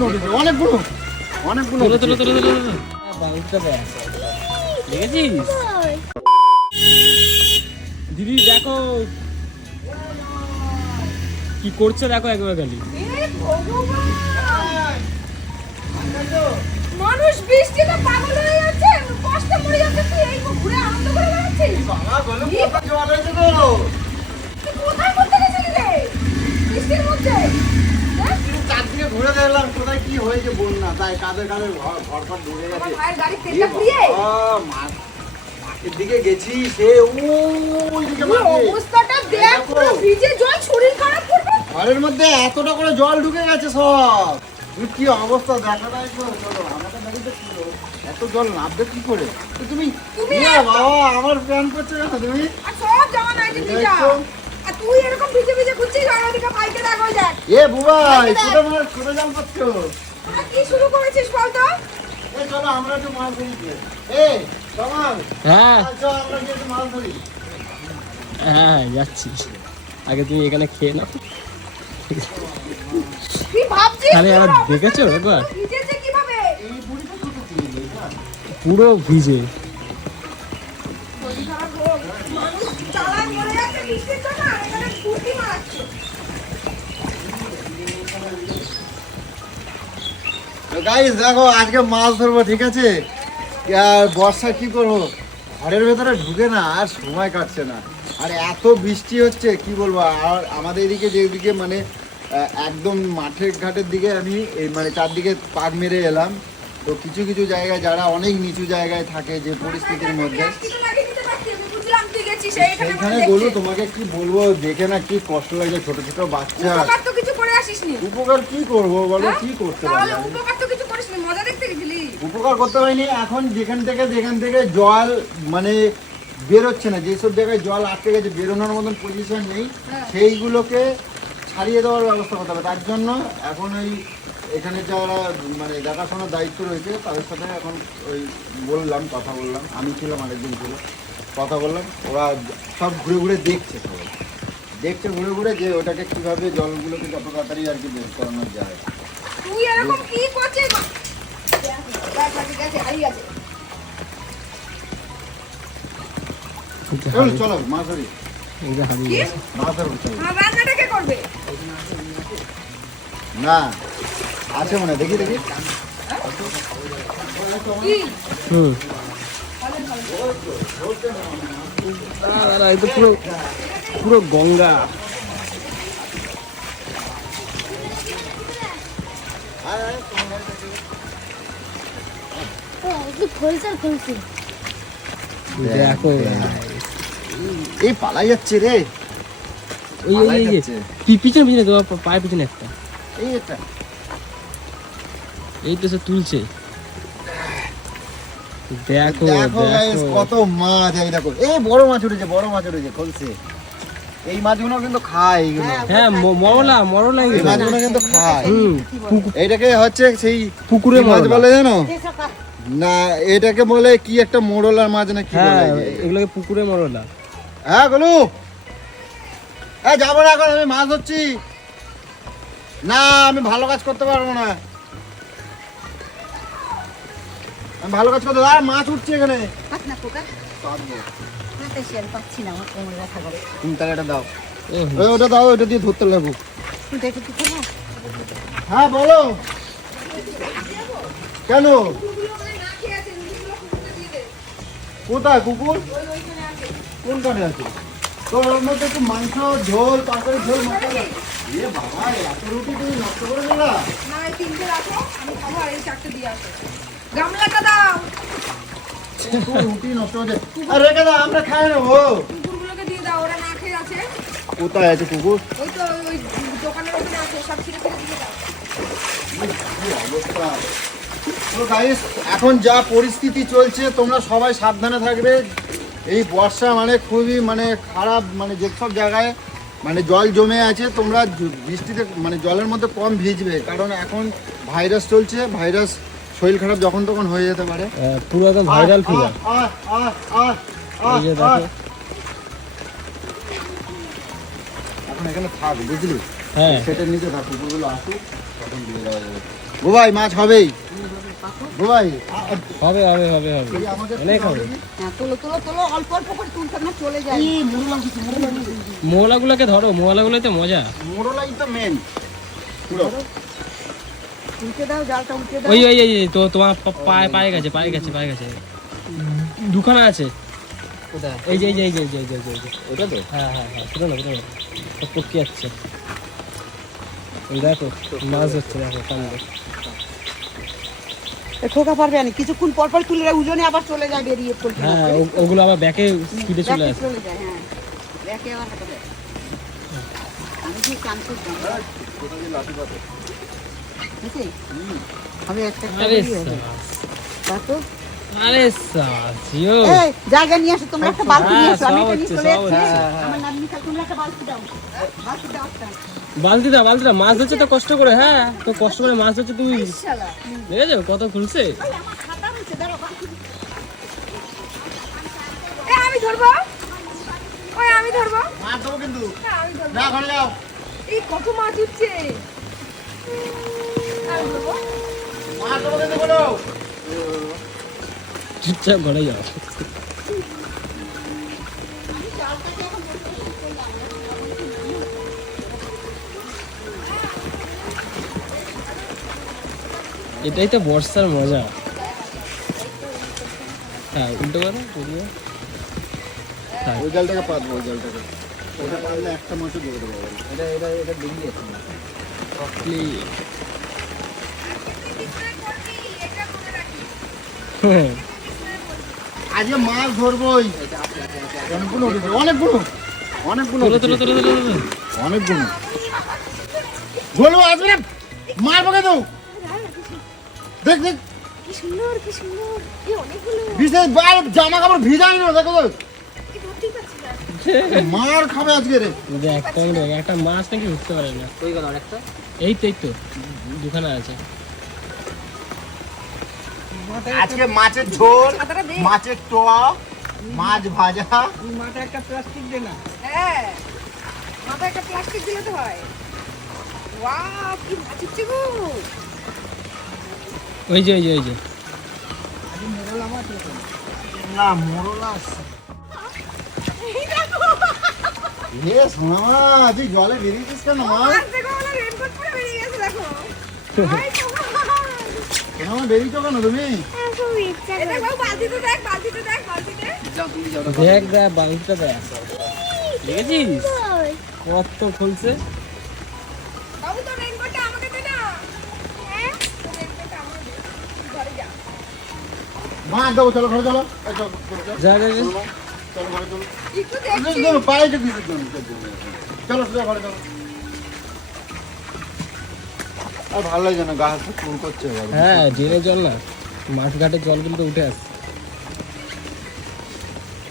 অনেকগুলো উঠেছে অনেকগুলো অনেকগুলো তোলো দেখেছিস? দিদি দেখো। কি করছে দেখো একবার খালি। এ ভগবান! মানুষ বৃষ্টিতে পাগল হয়ে যাচ্ছে কষ্ট মরে যাচ্ছে তুই এই ঘুরে আনন্দ করে বেড়াচ্ছিস? বাবা, গলু কত জল হয়েছে গো। তুই কোথায় করতে গেছিলি রে? বৃষ্টির মধ্যে? চারদিকে ঘুরে দেখলাম কোথায় কি হয়েছে বন্যা? তাই কাদের কাদের ঘর ঘর গেছে। মাঠের দিকে গেছি সে ঘরের মধ্যে এতটা করে জল ঢুকে গেছে সব। তুমি কি অবস্থা? দেখা নাই চলো কি এত জল নামবে কি করে? তুমি তুমি বাবা আমার প্যান করছে কেন তুমি? সব জামা নাই তুই এরকম ভিজে ভিজে ঘুরছিস আর ওদিকে ভাইকে দেখ ওই দেখ। এ বুবাই দেখো, কোথায় মার কোথায় পাচ্ছো? তোরা কি শুরু করেছিস বলতো? এই চলো আমরা একটু মাছ ধরি গিয়ে। তোমার হ্যাঁ। চলো আমরা একটু মাছ ধরি। হ্যাঁ যাচ্ছি। আগে তুমি এখানে খেয়ে নাও। তাহলে আবার দেখেছ একবার? পুরো ভিজে শরীর খারাপ হোক। মানুষ জ্বালায় মরে যাচ্ছে বৃষ্টির জন্য আর এখানে ফুর্তি মারাচ্ছে দেখো, আজকে মাছ ধরবো, ঠিক আছে? আর বর্ষা কি করব? ঘরের ভেতরে ঢুকে না, আর সময় কাটছে না। আর এত বৃষ্টি হচ্ছে, কি বলব? আর আমাদের এদিকে যেদিকে মানে একদম মাঠের ঘাটের দিকে আমি, এই মানে চারদিকে পাক মেরে এলাম। তো কিছু কিছু জায়গায়, যারা অনেক নিচু জায়গায় থাকে যে পরিস্থিতির মধ্যে কিছু লাগিয়ে দিতে পারতি, আমি এইখানে সেইখানে বসে বলব তোমাকে কি বলব দেখে না কি কষ্ট লাগছে ছোট ছোট বাচ্চা উপকার তো কিছু করে আসিসনি। উপকার কি করব বলো হ্যাঁ? কি করতে পারব উপকার তো কিছু করিসনি, মজা দেখতে গেছিলি। উপকার করতে পারিনি এখন যেখান থেকে যেখান থেকে জল মানে বেরোচ্ছে না যেসব জায়গায় জল আটকে গেছে বেরোনোর মতন পজিশন নেই হ্যাঁ। সেইগুলোকে ছাড়িয়ে দেওয়ার ব্যবস্থা করতে হবে তার জন্য এখন ওই এখানে যারা মানে দেখাশোনার দায়িত্ব রয়েছে তাদের সাথে এখন ওই বললাম কথা বললাম আমি ছিলাম আরেকদিন ছিল কথা বললাম ওরা সব ঘুরে ঘুরে দেখছে সবাই। দেখছে ঘুরে ঘুরে যে ওটাকে কীভাবে জলগুলোকে যত তাড়াতাড়ি আর কি বের করানো যায়। তুই এরকম কি করছিস? চলো মাছ ধরি? না আছে মনে হয়, দেখি দেখি। হুম। এই তো পুরো পুরো গঙ্গা। দেখো এই পালাই যাচ্ছে রে। ওই পিছনে পিছনে তোমার পায়ের পিছনে একটা। এই এটা এই তো সে তুলছে। দেখো দেখো কত মাছ এই দেখো। এই বড় মাছ উঠেছে বড় মাছ উঠেছে খলছে। এই মাছগুলো কিন্তু খায় এইগুলো হ্যাঁ মরলা মরলা এই মাছগুলো কিন্তু খায়। এইটাকে হচ্ছে সেই পুকুরে মাছ বলে জানো? না এটাকে বলে কি একটা মোড়লার মাছ না কি বলে? হ্যাঁ? এগুলোকে পুকুরে মরলা। হ্যাঁ গলু। হ্যাঁ যাব না এখন আমি মাছ ধরছি। না আমি ভালো কাজ করতে পারব না। আমি ভালো কাজ করতে মাছ উঠছে এখানে। পাত পোকা হাতে শিয়াল পাচ্ছি না আমার কোমরে ব্যথা করে। তুমি তাহলে এটা দাও। ও, ওই ওটা দাও ওটা দিয়ে ধরতে লাগবো হ্যাঁ বলো। কেন। কোথায় কুকুর? ওই ওইখানে আছে। কোনখানে আছে তো ওর মধ্যে একটু মাংস ঝোল তরকারি ঝোল মশলা এ বাবা এত রুটি তুমি নষ্ট করে দিলা না, তিনটে রাখো, আমি খাব আর এই চারটে দিয়ে আসো। গামলাটা দাও। রুটি নষ্ট হচ্ছে আর রেখে দাও আমরা খাই নেব কুকুরগুলোকে দিয়ে দাও ওরা না খেয়ে আছে। কোথায় আছে কুকুর? ওই তো ওই দোকানের ওখানে আছে সব ছিঁড়ে ছিঁড়ে দিয়ে দাও। অবস্থা তো গাইস এখন যা পরিস্থিতি চলছে তোমরা সবাই সাবধানে থাকবে। এই বর্ষা মানে খুবই মানে খারাপ মানে যেসব জায়গায় মানে জল জমে আছে তোমরা বৃষ্টিতে মানে জলের মধ্যে কম ভিজবে। কারণ এখন ভাইরাস চলছে ভাইরাস শরীর খারাপ যখন তখন হয়ে যেতে পারে। পুরো একদম ভাইরাল এই যে দেখো। এখন এখানে থাক বুঝলি? হ্যাঁ। সেটার নিচে থাক কুকুরগুলো আসুক বুবাই মাছ হবেই। বুবাই। হবে হবে হবে হবে। অনেক হবে। তোলো তোলো তোলো অল্প অল্প করে তুলতে না চলে যায়। এই মোরলা কিছু মোরলা কিছু মোলাগুলোকে ধরো মোলাগুলোতে মজা। মোরলাই তো মেন পুরো। উল্টে দাও জালটা উল্টে দাও। ওই ওই ওই তো তোমার পায়ে পায়ে গেছে পায়ে গেছে পায়ে গেছে। দুখানা আছে। এই যে এই যে এই যে এই যে এই যে। ওটা তো? হ্যাঁ হ্যাঁ হ্যাঁ পুরো না পুরো না। সব টপকে দেখো মাছ হচ্ছে দেখো এ খোকা পারবে না কিছুক্ষণ পর পর তুলে উজনে আবার চলে যায় বেরিয়ে পড়তে। হ্যাঁ ও- ওগুলো আবার ব্যাকে স্পিডে চলে আসে। চলে যায় হ্যাঁ। ব্যাকে আবার যায়। আমি কি কান করতাম বুঝলি? আমি একটা একটা আরে। এই, জায়গা নিয়ে আসো তোমরা একটা বালতি নিয়ে আমি হ্যাঁ, এটা নিয়ে চলে যাচ্ছি। আমার নাতনি কাল তোমরা একটা বালতি দাও। দাও মাছ ধরছে তো কষ্ট করে হ্যাঁ তো কষ্ট করে মাছ ধরছে তুমি দেখেছ কত খুলছে। ওই আমার খাতা হচ্ছে দাঁড়াও বালতি দিই। এ আমি ধরবো? ওই আমি ধরবো? মাছ দেবো কিন্তু। না আমি ধরবো। না ঘরে যাও। এই কত মাছ উঠছে? কিন্তু বলো চুপচাপ ঘরে যাও এটাই তো বর্ষার মজা। হ্যাঁ উল্টো করো উল্টো করো। হ্যাঁ। ওই জালটাকে পাতবো ওই জালটাকে। ওটা পারলে একটা মাছও ধরে দেবো। এটা এটা এটা ডুবি আছে আজকে মাছ ধরবোই। অনেকগুলো অনেকগুলো অনেকগুলো অনেকগুলো। বলব আসবে না মার দাও দেখ দেখ। কি সুন্দর কি সুন্দর। কি অনেকগুলো। বিশেষ বাইরে জামা কাপড় ভিজাই না দেখো তো। মার খাবে আজকে রে। দেখ একটা একটা মাছ নাকি উঠতে পারে না। এই তো এই তো দুখানা আছে। আজকে মাছের ঝোল মাছের টক মাছ ভাজা। হ্যাঁ। মাথায় একটা প্লাস্টিক দিলে তো হয়। ওয়াও কি মাছ উঠছে গো। ওই যে ওই যে ওই যে। না মোরলা আসছে এই দেখো। এ সোনা তুই জলে বেরিয়েছিস কেন মা? মাছ দেখো বলে রেনকোট পরে বেরিয়ে গেছে দেখো হাই কেন বেরিয়েছো কেন তুমি এই দেখ দেখ বালতিতে দেখ বালতিতে। দেখ দেখ বালতিটা দেখ। দেখেছিস? কত খুলছে? হ্যাঁ? মা দেবো চলো ঘরে চলো। এই চলো, চলো, চলো। যা যা। চলো, ঘরে চলো পায়ে চলো, চলো, চলো সোজা ঘরে চলো। আর ভালো লাগে না গা হাত চুল করছে। হ্যাঁ জেলে জল না মাছ ঘাটে জল কিন্তু উঠে আসছে